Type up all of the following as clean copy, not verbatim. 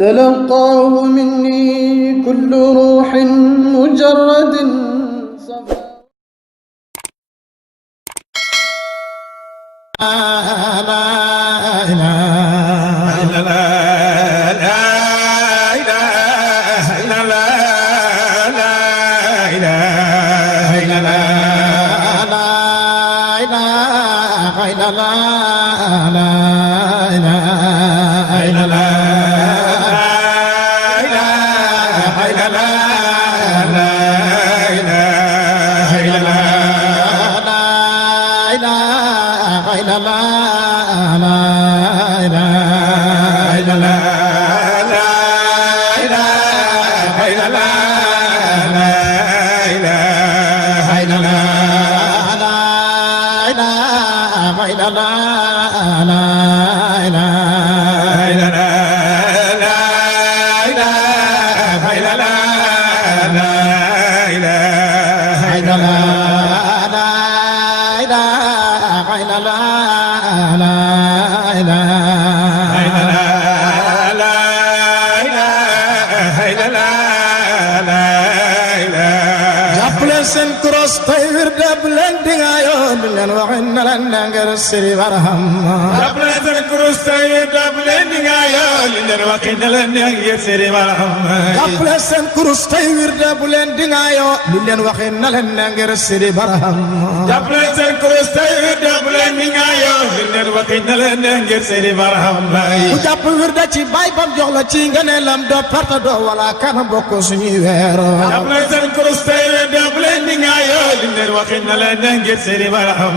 تلقاه مني كل روح مجرد صفا. Siri Barham Jablatan Kurustay Dublin Ayol in the Wakidalan Siri Barham Jablatan Kurustay Dublin Dingayo Lilian Wakinalan Nanger Siri Barham Jablatan Kurustay Dublin Ayol in the Wakidalan Siri Barham Japurdachi Bibam Jola Chinganelam do Partado Wala Kanaboko Suniver Jablatan Kurustay Dublin Ayol in the Wakinalan Siri Barham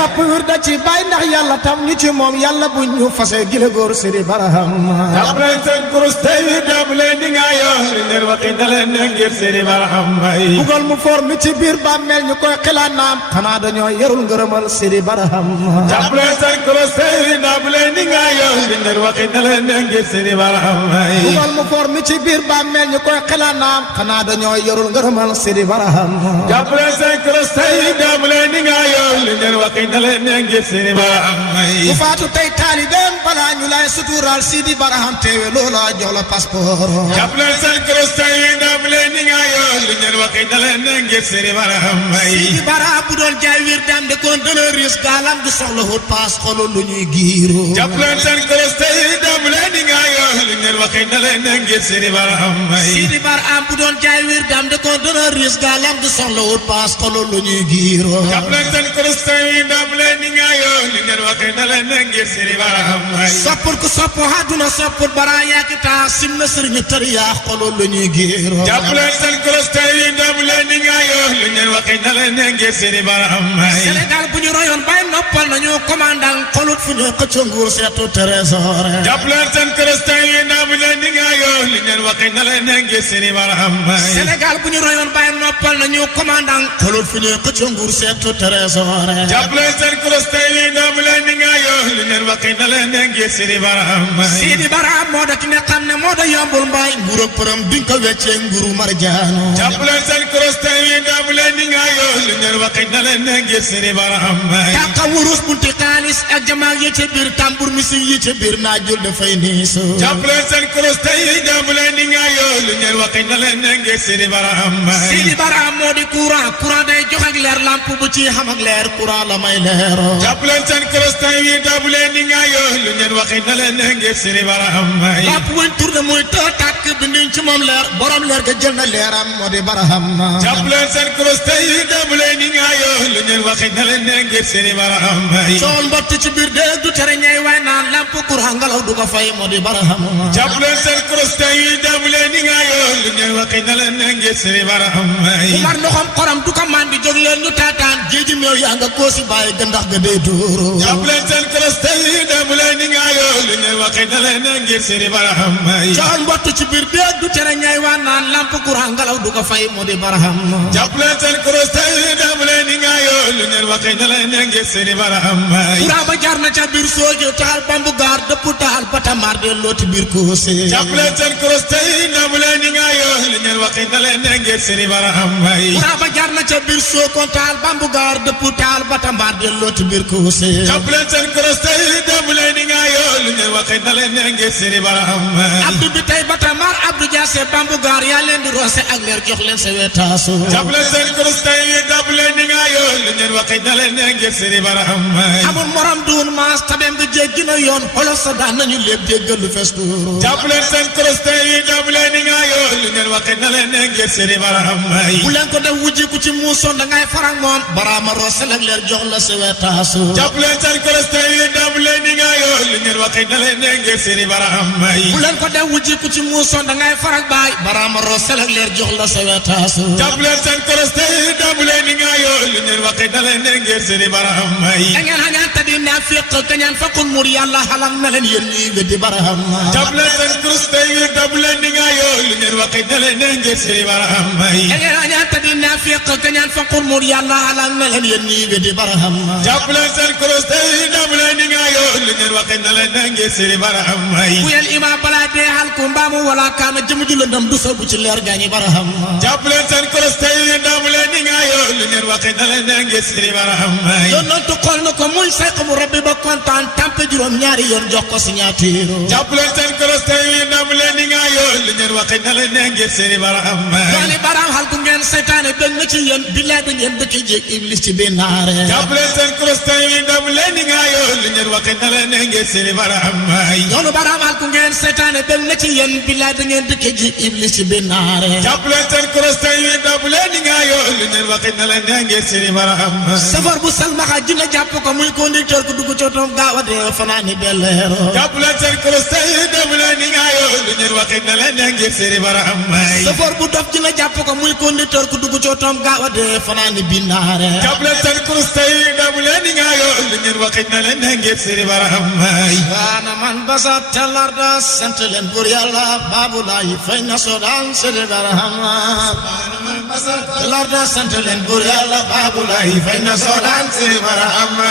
Japurdachi bay ndax yalla tam ñu ci mom yalla bu ñu fassé gile gor Siri Barham après sen kurustay dable di nga yo nder waxi dalen ngir Siri Barham bugal mu for mi ci bir bammel ñu koy xilanam xana dañoo yerul ngeuremal Siri Barham après sen kurustay dable di nga yo nder waxi dalen ngir Siri Barham bugal mu for mi ci bir bammel ñu koy xilanam xana dañoo yerul ngeuremal Siri Barham après sen kurustay dable di nga yo nder waxi dalen ngir Siri Barham ku faatu tey taalibeem balaa ñu lay sutural Sidi Barham teewe loola jox la passeport jàppale seen kurustay ndam leen ni nga yoo lu ngeen waxee na leen ngir Siri Barham Sidi Barham bu doon jaay wir dam de kon dana ris gaalam du soxla wut paas xolo lu ñuy giiro jàppale seen kurustay ndam leen ni nga yoo lu ngeen waxee na leen ngir Siri Barham Sidi Barham bu doon jaay wir dam de kon dana ris gaalam du soxla wut paas xolo lu ñuy giiro jàppale seen kurustay ndam leen ni nga yoo lu ngeen waxee na leen ngir Siri Barham soppul ku soppu àdduna soppul bara yaakita sim na sëriñ tariya xolo lu ñuy giiro jàppale seen kurustay ndam leen ni nga yoo lu ngeen waxee na leen ngir Siri Barham Sénégal bu ñu royoon bay noppal nañu commandant xolut fu ñu xëccoo nguur seetu trésor jàppale seen kurustay ndam leen ni nga yoo lu ngeen waxee na leen ngir Siri Barham Sénégal bu ñu royoon bay noppal nañu commandant xolut fu ñu xëccoo nguur seetu trésor jàppale seen kurustay ndam leen ni nga yoo lu ngeen waxee na leen ngir Siri Barham Sidi Barham moo da ki ne xam ne moo da yombul mbay nguur ak përëm duñ ko weccee nguuru marjaano jàppale seen kurustay ndam leen ni nga yoo lu ngeen waxee na leen ngir Siri Barham yàqa wurus bunti xaalis ak jamaal yi ca biir tambour misi yi ca biir naajul dafay niiso jàppale seen kurustay ndam leen ni nga yoo lu ngeen waxee na leen ngir Siri Barham Sidi Barham moo di courant day jox ak leer lamp bu ci xam ak leer courant la may leero jàppale seen kurustay ndam leen ni nga yoo lu ngeen waxee na leen ngir Siri Barham bàpp wuñ tourné muy too tàkk binduñ ci moom leer borom leer ga jël na leeram moo di Barham jàppale seen kurustay ndam leen ni nga yoo lu ngeen waxee na leen ngir Siri Barham sool mbott ci biir déeg du tere ñay waay naan lamp courant ngelaw du ko fay moo di Barham jàppale seen kurustay ndam leen ni nga yoo lu ngeen waxee na leen ngir Siri Barham ku mar ndoxam xorom du ko man di jóg leen ñu taataan géeji meew yaa nga koosi bàyyi gandax ga day tuuru jàppale seen kurustay ndam leen ni nga yoo lu ngeen waxee na leen ngir Siri Barham sool mbott ci biir déeg du tere ñay waan naan lamp courant ngelaw du ko fay moo di barahama jàppale seen kurus tey dem leen ni nga yoo lu ngeen waxee na leen ne ngeen seeni barahama courant ba jaar na ca biir sooje taal bambu gaar dëpp taal batamar de looti biir koose jàppale seen kurus tey dem leen ni nga yoo lu ngeen waxee na leen ne ngeen seeni barahama courant ba jaar na ca biir soo taal bambu gaar dëpp taal batamar de looti biir koose jàppale seen kurus tey dem leen ni nga yoo lu ngeen waxee na leen ne ngeen seeni barahama abdu bi tey batamar abdu jaase bambu gaar yaa leen di roose ak leer jox leen sa wetaaso jàppale seen kurus tey dem leen ni nga yoo lu ngeen waxee na leen ne ngeen seeni barahama amul morom duun maas tabeem bi jéggi na yoon xolo sa daan nañu lépp jéggal lu fees tuuru jàppale seen kurus tey dem leen ni nga yoo lu ngeen waxee na leen ne ngeen seeni barahama bu leen ko def wujji ku ci muusoon da ngay farak moom baraama roose ak leer jox la sa wetaaso jàppale seen kurus tey dem leen ni nga yoo lu ngeen waxee na leen ne ngeen seeni barahama bu leen ko def wujji ku ci muusoon da ngay farak baay baraama roose ak leer jox la sa wetaaso jàppale seen kurus tey dem leen ni nga yoo lu ngeen waxee na leen ne ngeen seeni barahama da ngeen xañaan tadi naa féq kañaan faqul mur yàlla xalam na leen yéen ñii weddi barahama jàppale seen kurus tey dem leen ni nga yoo lu ngeen waxee na leen ne ngeen seeni barahama da ngeen xañaan tadi naa féq kañaan faqul mur yàlla xalam na leen yéen ñii weddi barahama jàppale seen kurus tey dem leen ni nga yoo lu ngeen waxee na leen ne ngeen seeni barahama bu yel imaam balaa dee xal ku mbaamu wala kaana jëm ju lëndëm du sa bu ci leer gaañi barahama jàppale seen kurus tey dem leen ni nga yoo lu ngeen waxee na leen ne ngeen seeni barahama yonentu xool na ko muy sayq mu rabbi ba kontaan tampe juróom ñaari yoon jox ko signature jàppale seen kurus tey dem leen ni nga yoo lu ngeen waxee na leen ne ngeen seeni barahama dooni baraam xal ku ngeen seytaane bëgg na ci yéen billaay du ngeen dëkk jéeg iblis ci binnaare jàppale seen kurus tey dem leen ni nga yoo lu ngeen waxee na leen ne ngeen seeni barahama doonu baraam xal ku ngeen seytaane bëgg na ci yéen billaay du ngeen dëkk jéeg iblis ci binnaare jàppale seen kurus tey dem leen ni nga yoo lu ngeen waxee na leen ne ngeen seeni barahama safar bu salmaxa dina jàpp ko muy conducteur ku dugg ci otoom gaaw a dee fanaani belleero jàppale seen kurus tey dem leen ni nga yoo lu ngeen waxee na leen ne ngeen seeni barahama safar bu dof dina jàpp ko muy conducteur ku dugg ci otoom gaaw a dee fanaani binnaare jàppale seen kurus tey dem leen ni nga yoo lu ngeen waxee na leen ne ngeen seeni barahama waana man basat talarda sant leen buur yàlla baabu laay fay na sodaan seeni barahama talarda sant leen buur yàlla baabu laay fay na sodaan seeni barahama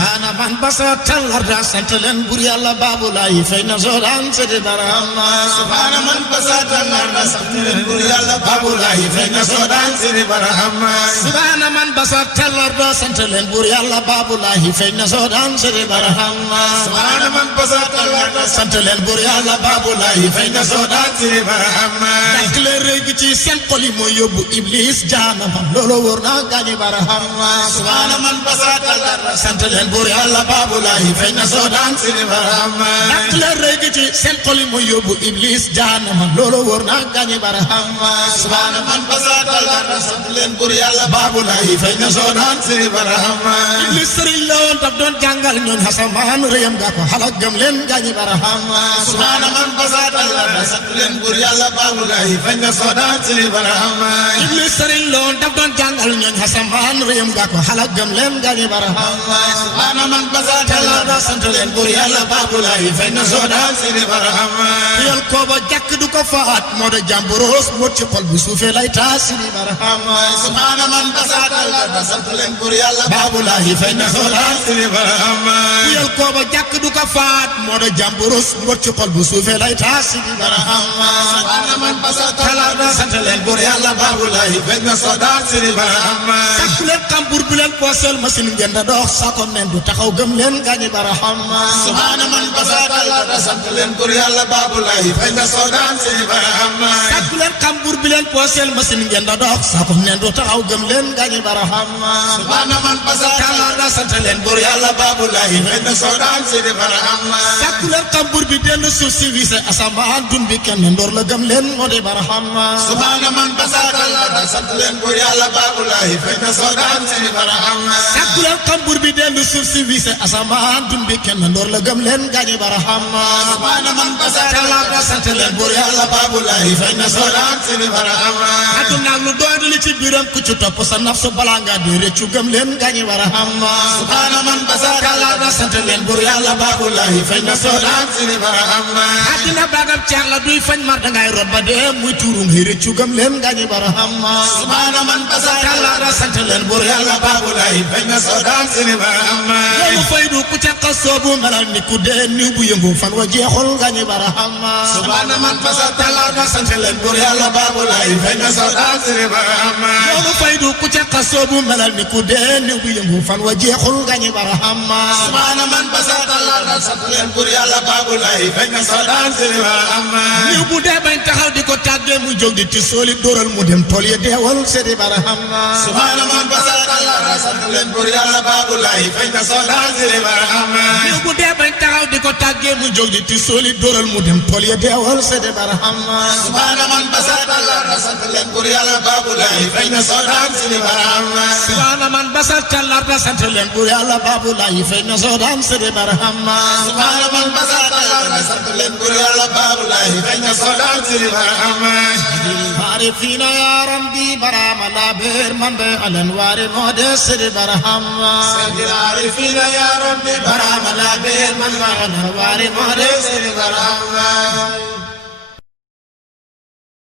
waana man basat talarda sant leen buur yàlla baabu laay fay na sodaan seeni barahama subhaana man basat talarda sant leen buur yàlla baabu laay fay na sodaan seeni barahama subhaana man basat talarda sant leen buur yàlla baabu laay fay na sodaan seeni barahama subhaana man basat talarda sant leen buur yàlla baabu laay fay na sodaan seeni barahama dak leen rëy ci seen xol yi mooy yóbbu iblis jaanama loolu wóor na gaañi barahama subhaana man basat talarda sant leen buur yàlla baabu laay fay na sodaan seeni barahama dak leen rëy ci seen xol yi mooy yóbbu iblis jaanama loolu wóor na gaañi barahama subhaana man basat talarda sant leen buur yàlla baabu laay fay na sodaan seeni barahama iblis sëriñ la woon daf doon jàngal ñooñ xasamaan rëyam gaa ko xalak gëm leen gaañi barahama subhaana man basat talarda sant leen buur yàlla baabu laay fay na sodaan seeni barahama iblis sëriñ la woon daf doon jàngal ñooñ xasamaan rëyam gaa ko xalak gëm leen gaañi barahama subhaana man basat talarda sant leen buur yàlla baabu laay fay na sodaan seeni barahama yol ko ba jàkk du ko faat moo da jàmburoos moo ci xol bi suufee lay taas seeni barahama subhaana man basat talarda sant leen buur yàlla baabu laay fay na sodaan seeni barahama yol ko ba jàkk du ko faat moo da jàmburoos moo ci xol bi suufee lay taas seeni barahama subhaana man basat talarda sant leen buur yàlla baabu laay fay na sodaan seeni barahama sakku leen xambur bi leen pooseel machine ngeen da dox sako men du taxaw gëm leen gaañi barahama subhaana man basat talarda sant leen buur yàlla baabu laay fay na sodaan seeni barahama sakku leen xambur bi leen pooseel machine ngeen da dox sako men du taxaw gëm leen gaañi barahama subhaana man basat talarda sant leen buur yàlla baabu laay fay na sodaan seeni barahama sakku leen xambur bi dellu suuf si wiise asamaan dun bi kenn ndoor la gëm leen moo di barahama subhaana man basat talarda sant leen buur yàlla baabu laay fay na sodaan seeni barahama sakku leen xambur bi dellu suuf si wiise asamaan dun bi kenn ndoor la gëm leen gaañi barahama subhaana man basat talarda sant leen buur yàlla baabu laay fay na sodaan seeni barahama aduna lu doy li ci biiram ku ci topp sa nafsu balaa nga di réccu gëm leen gaañi barahama subhaana man basat talarda sant leen buur yàlla baabu laay fay na sodaan seeni barahama aduna bagam caar la duy fañ mar dangay rob ba dee muy turum hi rëccu gëm leen gaañi barahama subhaana man basa talaata sant leen buur yàlla baabu lay fañ na soodaan sini barahama yow faydu ku ca xasoobu melal ni ku dee niw bu yëngu fan wa jeexul gaañi barahama subhaana man basa talaata sant leen buur yàlla baabu lay fañ na soodaan sini barahama yow faydu ku ca xasoobu melal ni ku dee niw bu yëngu fan wa jeexul gaañi barahama subhaana man basa talaata sant leen buur yàlla baabu lay fañ na soodaan sini barahama niw bu dee bañ taxaw di ko tàggee mu jóg di ti sooli dóoral mu dem tool ya deewal sidi barahama subhaana man basa talaata sant leen buur yàlla baabu lay fañ na soodaan sini barahama niw bu dee bañ taxaw di ko tàggee mu jóg di ti sooli dóoral mu dem tool ya deewal sidi barahama subhaana man basa talaata sant leen buur yàlla baabu lay fañ na soodaan sini barahama subhaana man basa talaata sant leen buur yàlla baabu lay fañ na soodaan sidi barahama subhaana man basa talaata sant leen buur yàlla baabu lay fañ na soodaan sini barahama عارفين يا ربي برام لا بير من بيع الانوار مودس سيدي برهما سيدي عارفين يا ربي برام لا بير من بيع الانوار مودس سيدي برهما